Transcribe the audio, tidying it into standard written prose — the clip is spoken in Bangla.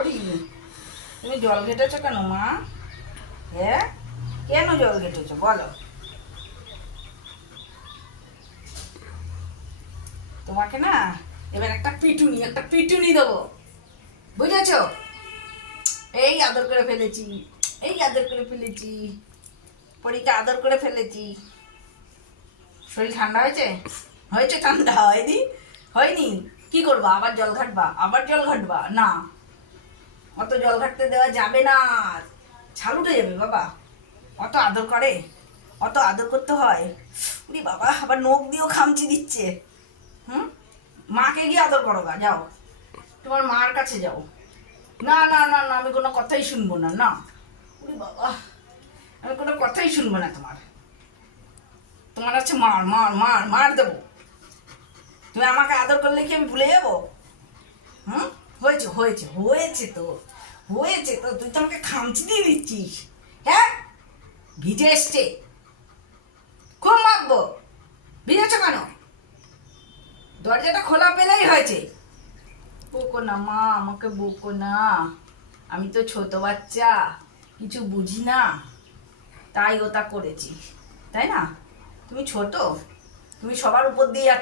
করি। তুমি জল ঘেটেছো কেন মা? হ্যাঁ, কেন জল ঘেটেছো বলো? তোমাকে না এবার একটা পিটুনি দেবো, বুঝেছো? এই আদর করে ফেলেছি, এই আদর করে ফেলেছি, পরীকে আদর করে ফেলেছি। শরীর ঠান্ডা হয়েছে? হয়েছে ঠান্ডা? হয়নি? হয়নি? কি করবা? আবার জল ঘাটবা? আবার জল ঘাটবা না, অত জল ঘাটতে দেওয়া যাবে না, ছাল উঠে যাবে বাবা। অত আদর করে, অত আদর করতে হয়? উরি বাবা, আবার নখ দিয়েও খামচি দিচ্ছে। হুম, মাকে গিয়ে আদর করো গা, যাও তোমার মার কাছে যাও। না না না না, আমি কোনো কথাই শুনবো না, না। উরি বাবা, আমি কোনো কথাই শুনবো না তোমার। তোমার হচ্ছে মার মার মার মার দেবো। তুমি আমাকে আদর করলে কি আমি ভুলে যাবো? হুম, হয়েছে হয়েছে হয়েছে তো, হয়েছে তো, তুই তো আমাকে খামচি দিয়ে দিচ্ছিস। হ্যাঁ, ভিজে এসছে, খুব মাখবো। ভিজেছ কেন? দরজাটা খোলা পেলেই হয়েছে। বকো না মা, আমাকে বকো না, আমি তো ছোট বাচ্চা, কিছু বুঝি না, তাই ওটা করেছি, তাই না? তুমি ছোট, তুমি সবার উপর দিয়ে যাচ্ছ